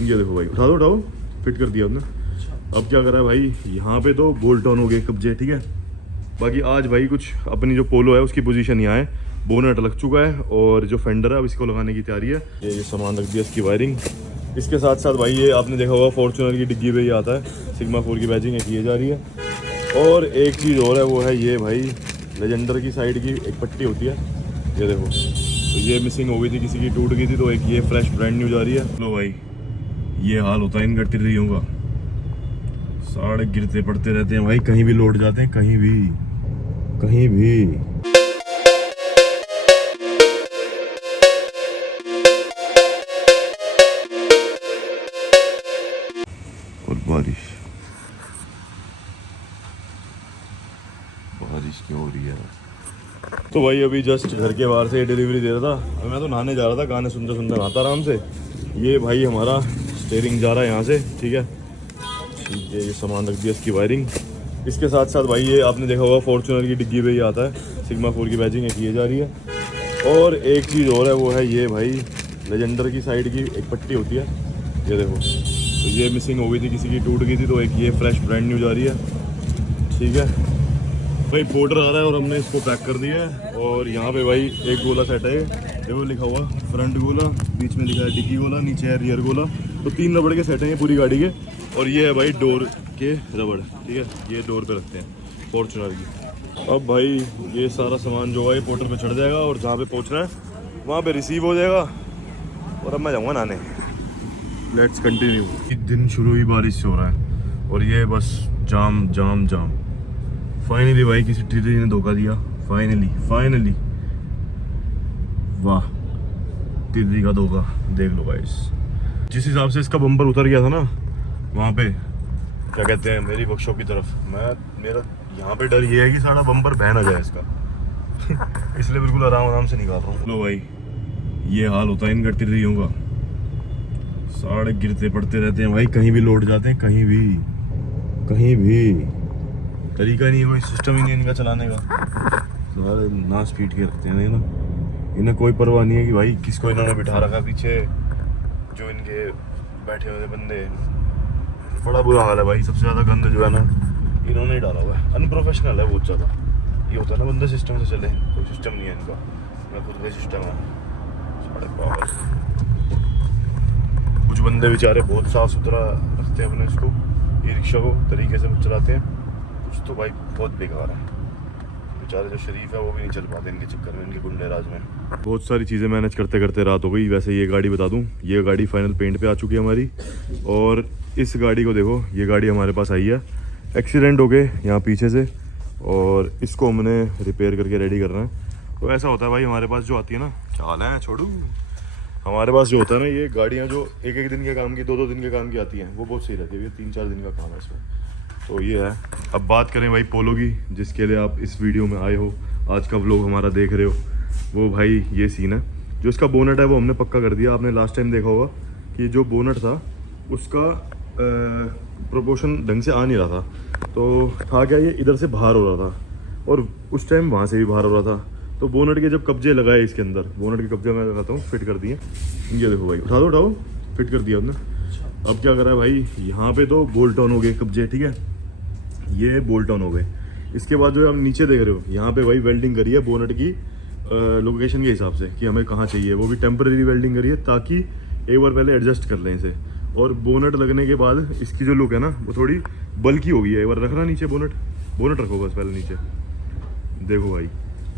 ये देखो भाई, उठा दो उठाओ, फिट कर दिया हमने। अब क्या करा है भाई, यहाँ पे तो बोल्ट ऑन हो गए कब्जे, ठीक है। बाकी आज भाई कुछ अपनी जो पोलो है उसकी पोजीशन यहाँ है, बोनट लग चुका है और जो फेंडर है अब इसको लगाने की तैयारी है। ये सामान रख दिया, इसकी वायरिंग। इसके साथ साथ भाई ये आपने देखा होगा फॉर्च्यूनर की डिग्गी पे ही आता है, सिग्मा 4 की बैचिंग है, की जा रही है। और एक चीज़ और है, वो है ये भाई लेजेंडर की साइड की एक पट्टी होती है, ये देखो, तो ये मिसिंग हो गई थी, किसी की टूट गई थी, तो एक ये फ्रेश ब्रांड न्यू जा रही है। लो भाई, ये हाल होता है इन गट्टियों का, सारे गिरते पड़ते रहते हैं भाई, कहीं भी लौट जाते हैं, कहीं भी कहीं भी। और बारिश क्यों हो रही है। तो भाई अभी जस्ट घर के बाहर से डिलीवरी दे रहा था, मैं तो नहाने जा रहा था, गाने सुनते सुनते नहाता आराम से। ये भाई हमारा स्टीयरिंग जा रहा है यहाँ से, ठीक है। ठीक है, ये सामान रख दिया, इसकी वायरिंग। इसके साथ साथ भाई ये आपने देखा होगा फॉर्च्यूनर की डिग्गी पे ही आता है, सिग्मा 4 की बैचिंग है, की जा रही है। और एक चीज़ और है, वो है ये भाई लेजेंडर की साइड की एक पट्टी होती है, ये देखो, तो ये मिसिंग हो गई थी, किसी की टूट गई थी, तो एक ये फ्रेश ब्रांड न्यू जा रही है, ठीक है भाई। पोर्टर आ रहा है और हमने इसको पैक कर दिया है। और यहाँ पे भाई एक गोला सेट है, देखो लिखा हुआ फ्रंट गोला, बीच में लिखा है डिग्गी गोला, नीचे है रियर गोला, तो 3 रबड़ के सेट हैं ये पूरी गाड़ी के। और ये है भाई डोर के रबड़, ठीक है, ये डोर पे रखते हैं फॉर्च्यूनर की। अब भाई ये सारा सामान जो है ये पोर्टर पे चढ़ जाएगा और जहाँ पे पहुँचना है वहाँ पे रिसीव हो जाएगा। और अब मैं जाऊँगा नहाने। Let's continue. दिन शुरू ही बारिश से हो रहा है और ये बस जाम जाम जाम। फाइनली भाई किसी टीटी ने धोखा दिया, फाइनली वाह, टीटी का धोखा देख लो गाइस। जिस हिसाब से इसका बम्पर उतर गया था ना वहाँ पे, क्या कहते हैं, मेरी वर्कशॉप की तरफ, मेरा यहाँ पे डर ये है कि सारा बम्पर बह ना जाए इसका इसलिए बिल्कुल आराम से निकाल रहा हूँ। लो भाई, ये हाल होता है इन गट्टियों का, सारे गिरते पड़ते रहते हैं भाई, कहीं भी लौट जाते हैं, कहीं भी तरीका नहीं है, कोई सिस्टम ही नहीं इनका चलाने का। सारे ना स्पीड के रखते हैं ना, इन्हें कोई परवाह नहीं है कि भाई किसको इन्होंने बिठा रखा पीछे, जो इनके बैठे हुए बंदे। बड़ा बुरा हाल है भाई, सबसे ज़्यादा गंद जो है ना इन्होंने ही डाला हुआ है, अनप्रोफेशनल है बहुत ज़्यादा। ये होता है ना बंदे सिस्टम से चले, कोई सिस्टम नहीं है इनका, मैं खुद का सिस्टम है। साढ़े पागल कुछ बंदे बेचारे बहुत साफ़ सुथरा रखते हैं अपने इसको, ई रिक्शा को तरीके से चलाते हैं, कुछ तो भाई बहुत बेकार है बेचारे, जो शरीफ है वो भी नहीं चल पाते इनके चक्कर में, इनके गुंडे राज में। बहुत सारी चीज़ें मैनेज करते करते रात हो गई। वैसे ये गाड़ी बता दूं, ये गाड़ी फाइनल पेंट पे आ चुकी है हमारी। और इस गाड़ी को देखो, ये गाड़ी हमारे पास आई है, एक्सीडेंट हो गए यहाँ पीछे से, और इसको हमने रिपेयर करके रेडी करना है। तो ऐसा होता है भाई हमारे पास जो आती है ना, चाल है छोड़ू, हमारे पास जो होता है ना ये गाड़ियाँ जो एक दिन के काम की, 2 दिन के काम की आती हैं, वो बहुत सही रहती है। 3-4 दिन का काम है इसमें। तो ये है। अब बात करें भाई पोलो की, जिसके लिए आप इस वीडियो में आए हो, आज का व्लॉग हमारा देख रहे हो, वो भाई ये सीन है। जो इसका बोनट है वो हमने पक्का कर दिया। आपने लास्ट टाइम देखा होगा कि जो बोनट था उसका प्रोपोर्शन ढंग से आ नहीं रहा था, तो था क्या, ये इधर से बाहर हो रहा था और उस टाइम वहाँ से भी बाहर हो रहा था। तो बोनट के जब कब्जे लगाए इसके अंदर, बोनट के कब्जे मैं लगाता हूँ, फिट कर दिए। ये देखो भाई, उठा दो उठाओ, फिट कर दिया हमने। अब क्या करा है भाई, यहाँ पे तो बोल्ट ऑन हो गए कब्जे, ठीक है, ये बोल्ट ऑन हो गए। इसके बाद जो हम नीचे देख रहे हो, यहाँ पे भाई वेल्डिंग करी है बोनट की लोकेशन के हिसाब से कि हमें कहाँ चाहिए, वो भी टेम्परेरी वेल्डिंग करी है ताकि एक बार पहले एडजस्ट कर लें इसे। और बोनट लगने के बाद इसकी जो लुक है ना वो थोड़ी बल्की हो गई है। एक बार रखना नीचे बोनट रखो बस पहले नीचे, देखो भाई।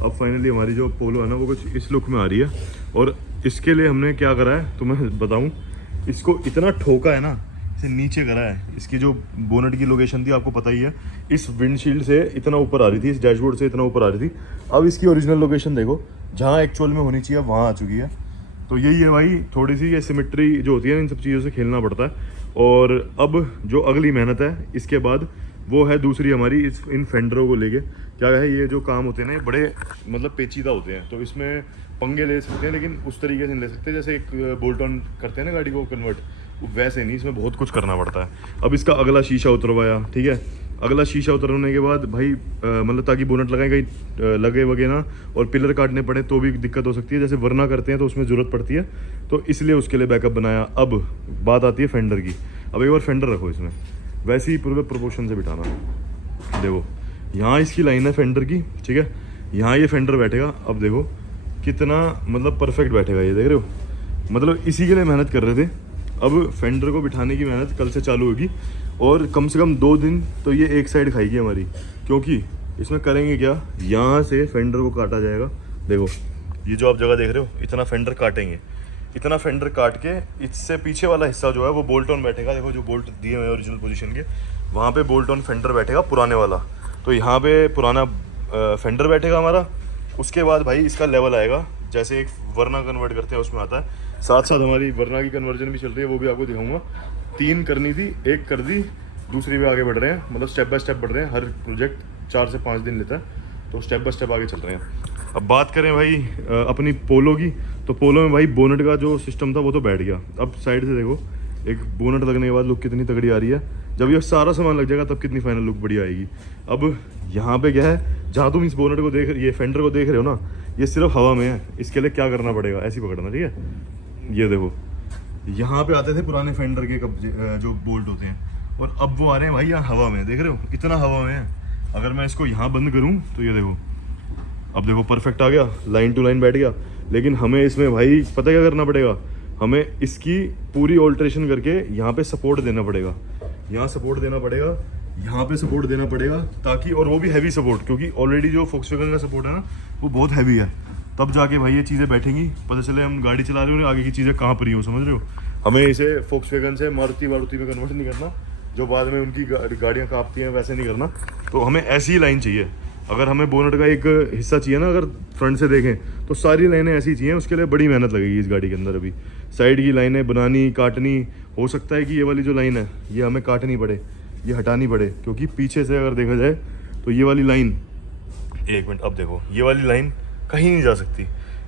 अब फाइनली हमारी जो पोलो है ना वो कुछ इस लुक में आ रही है। और इसके लिए हमने क्या करा है तो मैं बताऊँ, इसको इतना ठोका है ना, इसे नीचे करा है। इसकी जो बोनट की लोकेशन थी आपको पता ही है, इस विंडशील्ड से इतना ऊपर आ रही थी, इस डैशबोर्ड से इतना ऊपर आ रही थी। अब इसकी ओरिजिनल लोकेशन देखो, जहाँ एक्चुअल में होनी चाहिए वहाँ आ चुकी है। तो यही है भाई, थोड़ी सी ये सिमेट्री जो होती है इन सब चीज़ों से खेलना पड़ता है। और अब जो अगली मेहनत है इसके बाद वो है दूसरी हमारी, इन फेंडरों को लेके। क्या है, ये जो काम होते हैं ना ये बड़े मतलब पेचीदा होते हैं, तो इसमें पंगे ले सकते हैं लेकिन उस तरीके से नहीं ले सकते जैसे एक बोल्ट ऑन करते हैं ना गाड़ी को कन्वर्ट, वैसे नहीं, इसमें बहुत कुछ करना पड़ता है। अब इसका अगला शीशा उतरवाया, ठीक है, अगला शीशा उतरने के बाद भाई मतलब ताकि बोनट लगाए कहीं लगे वगे ना और पिलर काटने पड़े तो भी दिक्कत हो सकती है, जैसे वरना करते हैं तो उसमें ज़रूरत पड़ती है, तो इसलिए उसके लिए बैकअप बनाया। अब बात आती है फेंडर की। अब एक बार फेंडर रखो इसमें, वैसे ही पूरे प्रोपोर्शन से बिठाना। देखो यहाँ इसकी लाइन है फेंडर की, ठीक है, यहाँ ये फेंडर बैठेगा। अब देखो कितना मतलब परफेक्ट बैठेगा, ये देख रहे हो, मतलब इसी के लिए मेहनत कर रहे थे। अब फेंडर को बिठाने की मेहनत कल से चालू होगी और कम से कम 2 दिन तो ये एक साइड खाएगी हमारी, क्योंकि इसमें करेंगे क्या, यहाँ से फेंडर को काटा जाएगा। देखो ये जो आप जगह देख रहे हो, इतना फेंडर काटेंगे, इतना फेंडर काट के इससे पीछे वाला हिस्सा जो है वो बोल्ट ऑन बैठेगा। देखो जो बोल्ट दिए हुए हैं ओरिजिनल पोजीशन के, वहाँ पे बोल्ट ऑन फेंडर बैठेगा पुराने वाला, तो यहाँ पे पुराना फेंडर बैठेगा हमारा। उसके बाद भाई इसका लेवल आएगा, जैसे एक वरना कन्वर्ट करते हैं उसमें आता है। साथ साथ हमारी वरना की कन्वर्जन भी चल रही है, वो भी आपको दिखाऊंगा। 3 करनी थी, 1 कर दी, दूसरी पे आगे बढ़ रहे हैं, मतलब स्टेप बाय स्टेप बढ़ रहे हैं। हर प्रोजेक्ट 4 से 5 दिन लेता है, तो स्टेप बाय स्टेप आगे चल रहे हैं। अब बात करें भाई अपनी पोलो की, तो पोलो में भाई बोनट का जो सिस्टम था वो तो बैठ गया। अब साइड से देखो एक बोनट लगने के बाद लुक कितनी तगड़ी आ रही है। जब ये सारा सामान लग जाएगा तब कितनी फाइनल लुक बढ़िया आएगी। अब यहाँ पे क्या है, जहाँ तुम इस बोनट को ये फेंडर को देख रहे हो ना, ये सिर्फ हवा में है। इसके लिए क्या करना पड़ेगा, ऐसे ही पकड़ना, ठीक है। ये देखो यहाँ पे आते थे पुराने फेंडर के कब्जे जो बोल्ट होते हैं, और अब वो आ रहे हैं भाई यहाँ हवा में, देख रहे हो इतना हवा में है। अगर मैं इसको यहाँ बंद करूँ तो ये देखो, अब देखो परफेक्ट आ गया, लाइन टू लाइन बैठ गया। लेकिन हमें इसमें भाई पता क्या करना पड़ेगा, हमें इसकी पूरी ऑल्ट्रेशन करके यहाँ पे सपोर्ट देना पड़ेगा, यहाँ सपोर्ट देना पड़ेगा, यहाँ पे सपोर्ट देना पड़ेगा, ताकि, और वो भी हैवी सपोर्ट, क्योंकि ऑलरेडी जो फोक्सवैगन का सपोर्ट है ना वो बहुत हैवी है। तब जाके भाई ये चीज़ें बैठेंगी, पता चले हम गाड़ी चला रहे हो आगे की चीज़ें कहाँ पर ही हो, समझ रहे हो। हमें इसे फोक्सवैगन से मारुति वारुति में कन्वर्ट नहीं करना, जो बाद में उनकी गाड़ियाँ कांपती हैं, वैसे नहीं करना। तो हमें ऐसी ही लाइन चाहिए। अगर हमें बोनट का एक हिस्सा चाहिए ना, अगर फ्रंट से देखें तो सारी लाइनें ऐसी चाहिए। उसके लिए बड़ी मेहनत लगेगी इस गाड़ी के अंदर। अभी साइड की लाइनें बनानी, काटनी, हो सकता है कि ये वाली जो लाइन है ये हमें काटनी पड़े, ये हटानी पड़े, क्योंकि पीछे से अगर देखा जाए तो ये वाली लाइन, एक मिनट, अब देखो ये वाली लाइन कहीं नहीं जा सकती,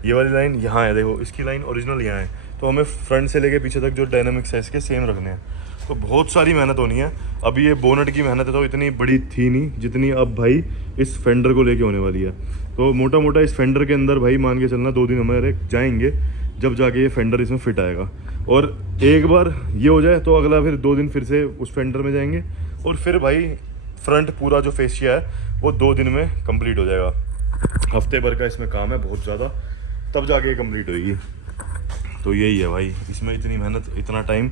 ये वाली लाइन यहाँ है, देखो इसकी लाइन ओरिजिनल यहाँ है। तो हमें फ्रंट से लेके पीछे तक जो डायनामिक्स है इसके सेम रखने हैं, तो बहुत सारी मेहनत होनी है। अभी ये बोनट की मेहनत है तो इतनी बड़ी थी नहीं जितनी अब भाई इस फेंडर को लेके होने वाली है। तो मोटा मोटा इस फेंडर के अंदर भाई मान के चलना 2 दिन हमारे जाएंगे, जब जाके ये फेंडर इसमें फिट आएगा। और एक बार ये हो जाए तो अगला फिर 2 दिन फिर से उस फेंडर में जाएंगे, और फिर भाई फ्रंट पूरा जो फेसिया है वो 2 दिन में कंप्लीट हो जाएगा। हफ्ते भर का इसमें काम है बहुत ज़्यादा, तब जाके कंप्लीट होगी। तो यही है भाई, इसमें इतनी मेहनत, इतना टाइम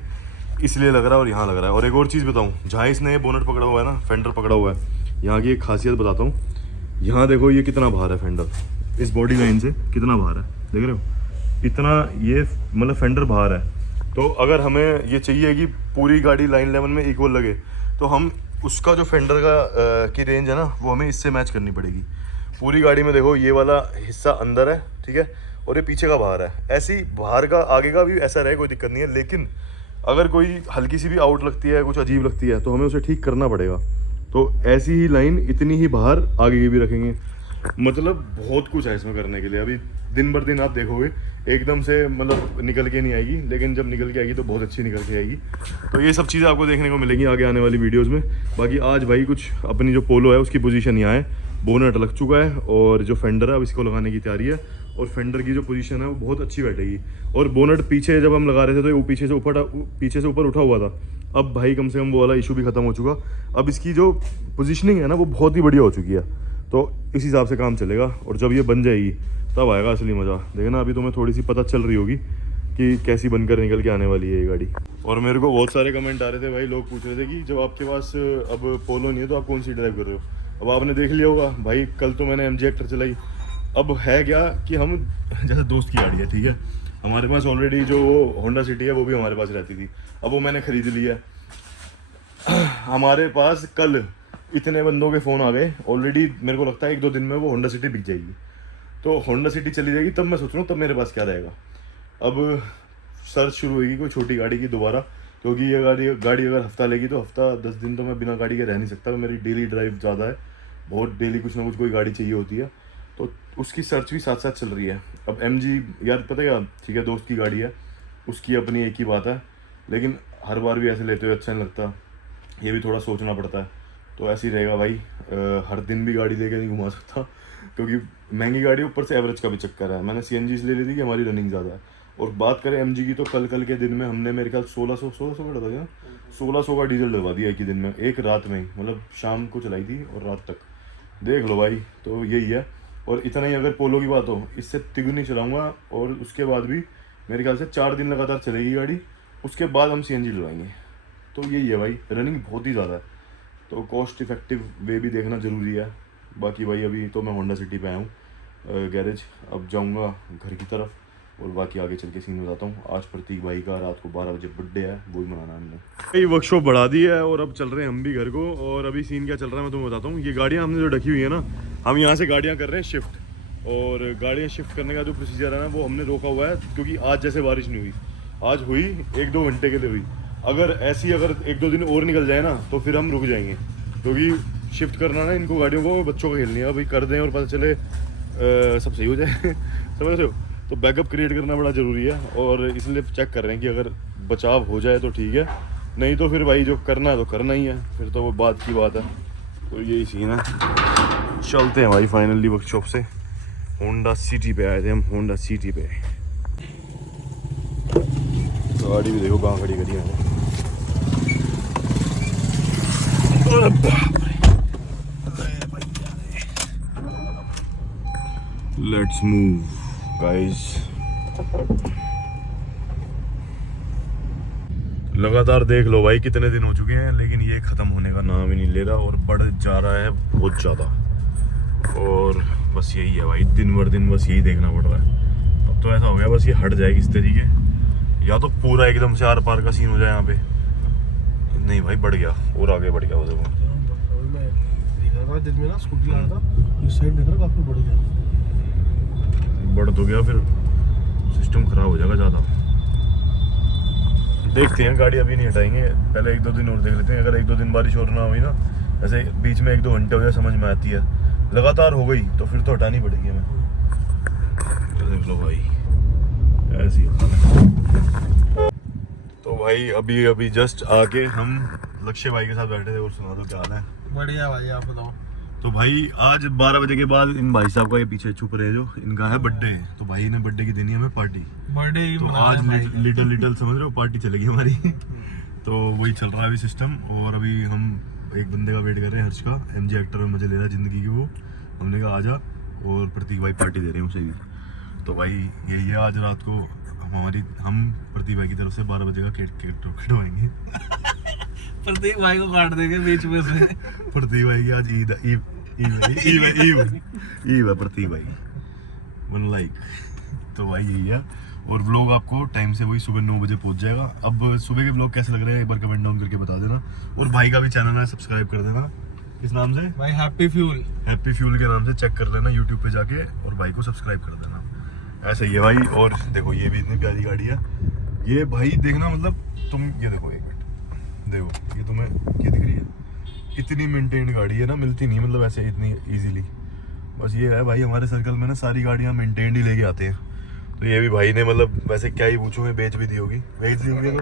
इसलिए लग रहा है और यहाँ लग रहा है। और एक और चीज़ बताऊँ, जहाँ इसने ये बोनट पकड़ा हुआ है ना, फेंडर पकड़ा हुआ है, यहाँ की एक खासियत बताता हूँ। यहाँ देखो ये कितना बाहर है फेंडर, इस बॉडी लाइन से कितना बाहर है, देख रहे हो, इतना ये मतलब फेंडर बाहर है। तो अगर हमें ये चाहिए कि पूरी गाड़ी लाइन लेवल में इक्वल लगे, तो हम उसका जो फेंडर का की रेंज है ना वो हमें इससे मैच करनी पड़ेगी। पूरी गाड़ी में देखो ये वाला हिस्सा अंदर है, ठीक है, और ये पीछे का बाहर है। ऐसे ही बाहर का आगे का भी ऐसा रहे, कोई दिक्कत नहीं है। लेकिन अगर कोई हल्की सी भी आउट लगती है, कुछ अजीब लगती है, तो हमें उसे ठीक करना पड़ेगा। तो ऐसी ही लाइन इतनी ही बाहर आगे की भी रखेंगे। मतलब बहुत कुछ है इसमें करने के लिए। अभी दिन भर दिन आप देखोगे एकदम से मतलब निकल के नहीं आएगी, लेकिन जब निकल के आएगी तो बहुत अच्छी निकल के आएगी। तो ये सब चीज़ें आपको देखने को मिलेंगी आगे आने वाली वीडियोस में। बाकी आज भाई कुछ अपनी जो पोलो है उसकी पोजीशन यहाँ है, बोनट लग चुका है और जो फेंडर है अब इसको लगाने की तैयारी है। और फेंडर की जो पोजीशन है वो बहुत अच्छी बैठेगी। और बोनट पीछे जब हम लगा रहे थे तो वो पीछे से ऊपर उठा हुआ था। अब भाई कम से कम वो वाला इशू भी खत्म हो चुका। अब इसकी जो पोजीशनिंग है ना वो बहुत ही बढ़िया हो चुकी है। तो इस हिसाब से काम चलेगा, और जब ये बन जाएगी तब आएगा असली मज़ा। देखना अभी तुम्हें थोड़ी सी पता चल रही होगी कि कैसी बनकर निकल के आने वाली है ये गाड़ी। और मेरे को बहुत सारे कमेंट आ रहे थे भाई, लोग पूछ रहे थे कि जब आपके पास अब पोलो नहीं है तो आप कौन सी ड्राइव कर रहे हो। अब आपने देख लिया होगा भाई, कल तो मैंने MG हेक्टर चलाई। अब है क्या कि हम जैसे दोस्त की गाड़ी है, ठीक है, हमारे पास ऑलरेडी जो होंडा सिटी है वो भी हमारे पास रहती थी, अब वो मैंने ख़रीद ली है। हमारे पास कल इतने बंदों के फ़ोन आ गए ऑलरेडी, मेरे को लगता है 1-2 दिन में वो होंडा सिटी बिक जाएगी। तो होंडा सिटी चली जाएगी तब मैं सोच रहा हूँ तब मेरे पास क्या रहेगा। अब सर्च शुरू होगी कोई छोटी गाड़ी की दोबारा, क्योंकि ये गाड़ी अगर हफ्ता लेगी तो हफ्ता 10 दिन तो मैं बिना गाड़ी के रह नहीं सकता। तो मेरी डेली ड्राइव ज़्यादा है, बहुत डेली कुछ ना कुछ कोई गाड़ी चाहिए होती है, तो उसकी सर्च भी साथ साथ चल रही है। अब MG यार पता क्या, ठीक है दोस्त की गाड़ी है, उसकी अपनी एक ही बात है, लेकिन हर बार भी ऐसे लेते हुए अच्छा नहीं लगता, ये भी थोड़ा सोचना पड़ता है। तो ऐसे ही रहेगा भाई। हर दिन भी गाड़ी लेके नहीं घुमा सकता क्योंकि महंगी गाड़ी, ऊपर से एवरेज का भी चक्कर है। मैंने CNG इसलिए ली थी कि हमारी रनिंग ज़्यादा है। और बात करें MG की तो कल के दिन में हमने मेरे ख्याल 1600 का डला था, 1600 का डीजल डलवा दिया एक ही दिन में, एक रात में ही। मतलब शाम को चलाई थी और रात तक, देख लो भाई। तो यही है। और इतना ही अगर पोलो की बात हो, इससे तिगुनी चलाऊँगा और उसके बाद भी मेरे ख्याल से 4 दिन लगातार चलेगी गाड़ी, उसके बाद हम CNG डलवाएंगे। तो यही है भाई, रनिंग बहुत ही ज़्यादा है, तो कॉस्ट इफेक्टिव वे भी देखना ज़रूरी है। बाकी भाई अभी तो मैं होंडा सिटी पे आया हूँ गैरेज, अब जाऊँगा घर की तरफ और बाकी आगे चल के सीन बताता हूँ। आज प्रतीक भाई का रात को 12 बजे बर्थडे है, वही मनाना हमने। ये वर्कशॉप बढ़ा दी है और अब चल रहे हैं हम भी घर को। और अभी सीन क्या चल रहा है मैं तुम्हें बताता हूँ। ये गाड़ियाँ हमने जो ढकी हुई है ना, हम यहाँ से गाड़ियाँ कर रहे हैं शिफ्ट, और गाड़ियाँ शिफ्ट करने का जो प्रोसीजर है ना वो हमने रोका हुआ है क्योंकि आज जैसे बारिश नहीं हुई, आज हुई 1-2 घंटे के लिए हुई। अगर 1-2 दिन और निकल जाए ना तो फिर हम रुक जाएंगे, क्योंकि शिफ्ट करना ना इनको, गाड़ियों को बच्चों को खेलनी है, भाई कर दें और पता चले सब सही हो जाए समझ रहे हो। तो बैकअप क्रिएट करना बड़ा ज़रूरी है और इसलिए चेक कर रहे हैं कि अगर बचाव हो जाए तो ठीक है, नहीं तो फिर भाई जो करना है तो करना ही है, फिर तो वो बात की बात है। तो यही सीन है। चलते हैं भाई फाइनली वर्कशॉप से होंडा सिटी पे आए थे हम, होंडा सिटी पे। गाड़ी भी देखो कहाँ खड़ी करी है। Let's move guys. लगातार देख लो भाई कितने दिन हो चुके हैं, लेकिन ये ख़त्म होने का नाम ही नहीं ले रहा और बढ़ जा रहा है बहुत ज़्यादा। और बस यही है भाई, दिन भर दिन बस यही देखना पड़ रहा है। अब तो ऐसा हो गया बस ये हट जाएगी इस तरीके, या तो पूरा एकदम से आर पार का सीन हो जाए यहाँ पे। नहीं भाई बढ़ गया और आगे बढ़ गया वो देखो। दिन में ना स्कूटी लाया था, इस साइड देख रहा काफी बढ़ गया। बढ़ तो गया, फिर सिस्टम खराब हो जाएगा ज़्यादा। देखते हैं, गाड़ी अभी नहीं हटाएंगे, पहले 1-2 दिन और देख लेते हैं। अगर 1-2 दिन बारिश और ना हुई ना, ऐसे बीच में 1-2 घंटे हो जाए समझ में आती है, लगातार हो गई तो फिर तो हटानी पड़ेगी हमें। तो देख लो भाई ऐसी तो भाई अभी जस्ट आके हम लक्ष्य भाई के साथ बैठे थे। और सुना दो क्या हाल है? बढ़िया भाई, आप बताओ। तो भाई आज 12 बजे के बाद इन भाई साहब का, ये पीछे छुप रहे जो, इनका है बर्थडे। तो भाई ने बर्थडे की देनी है हमें पार्टी, बर्थडे तो आज लिटल समझ रहे हो पार्टी चलेगी हमारी तो वही चल रहा है अभी सिस्टम। और अभी हम एक बंदे का वेट कर रहे हैं, हर्ष का, MG एक्टर में मजे ले रहा है जिंदगी की वो। हमने कहा आजा, और प्रतीक भाई पार्टी दे रहे हैं उसे भी। तो भाई यही है, आज रात को हम प्रतीक भाई की तरफ से 12 बजे का केक कटवाएंगे प्रतीक भाई को काट देंगे बीच में से। प्रतीक भाई की आज ईद है प्रतीक भाई वन लाइक। तो भाई यही है। और व्लॉग आपको टाइम से वही सुबह 9 बजे पहुंच जाएगा। अब सुबह के व्लॉग कैसे लग रहे हैं एक बार कमेंट डाउन करके बता देना। और भाई का भी चैनल है, सब्सक्राइब कर देना। किस नाम से? भाई हैप्पी फ्यूल के नाम से चेक कर लेना यूट्यूब पे जाके, और भाई को सब्सक्राइब कर देना। ऐसा ही है भाई। और देखो ये भी इतनी प्यारी गाड़ी है ये भाई, देखना मतलब तुम ये देखो, एक मिनट देखो, ये तुम्हें ये दिख रही है, इतनी मेंटेन्ड गाड़ी है ना, मिलती नहीं मतलब ऐसे इतनी इजीली। बस ये है भाई, हमारे सर्कल में ना सारी गाड़ियाँ मेंटेन्ड ही लेके आते हैं। तो ये भी भाई ने मतलब वैसे क्या ही पूछूंगे, बेच भी दी होगी, बेच दी होगी तो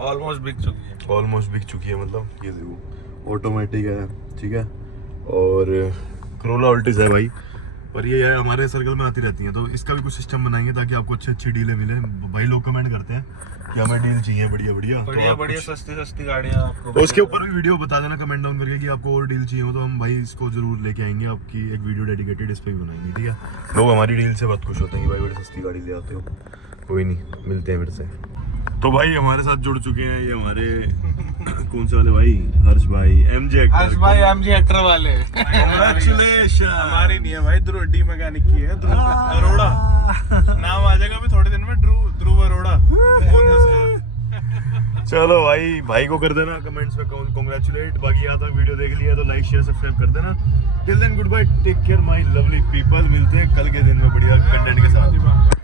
ऑलमोस्ट बिक चुकी है मतलब। ये देखो ऑटोमेटिक है, ठीक है, और करोला अल्टिस है भाई। और ये है हमारे सर्कल में आती रहती हैं, तो इसका भी कुछ सिस्टम बनाएंगे ताकि आपको अच्छी डीलें मिले। भाई लोग कमेंट करते हैं कि हमें डील चाहिए बढ़िया सस्ती गाड़ियाँ आपको। तो उसके ऊपर भी वीडियो बता देना कमेंट डाउन करके कि आपको और डील चाहिए हो, तो हम भाई इसको जरूर लेके आएंगे, आपकी एक वीडियो डेडिकेटेड इस पर भी बनाएंगे, ठीक है। लोग हमारी डील से बहुत खुश होते हैं कि भाई बड़ी सस्ती गाड़ी ले आते हो। कोई नहीं, मिलते हैं फिर से। तो भाई हमारे साथ जुड़ चुके हैं ये हमारे कौन से वाले भाई, हर्ष भाई MG एक्टर वाले। कांग्रेचुलेशन। हमारी नहीं है भाई, ध्रुव डी मैकेनिक की है, ध्रुव अरोड़ा नाम आ जाएगा अभी थोड़े दिन में, ध्रुव अरोड़ा। चलो भाई को कर देना कमेंट्स में कांग्रेचुलेट। बाकी यहाँ तक वीडियो देख लिया तो लाइक शेयर सब्सक्राइब कर देना। Till then goodbye, take care my lovely people. मिलते हैं कल के दिन में बढ़िया कंटेंट के साथ।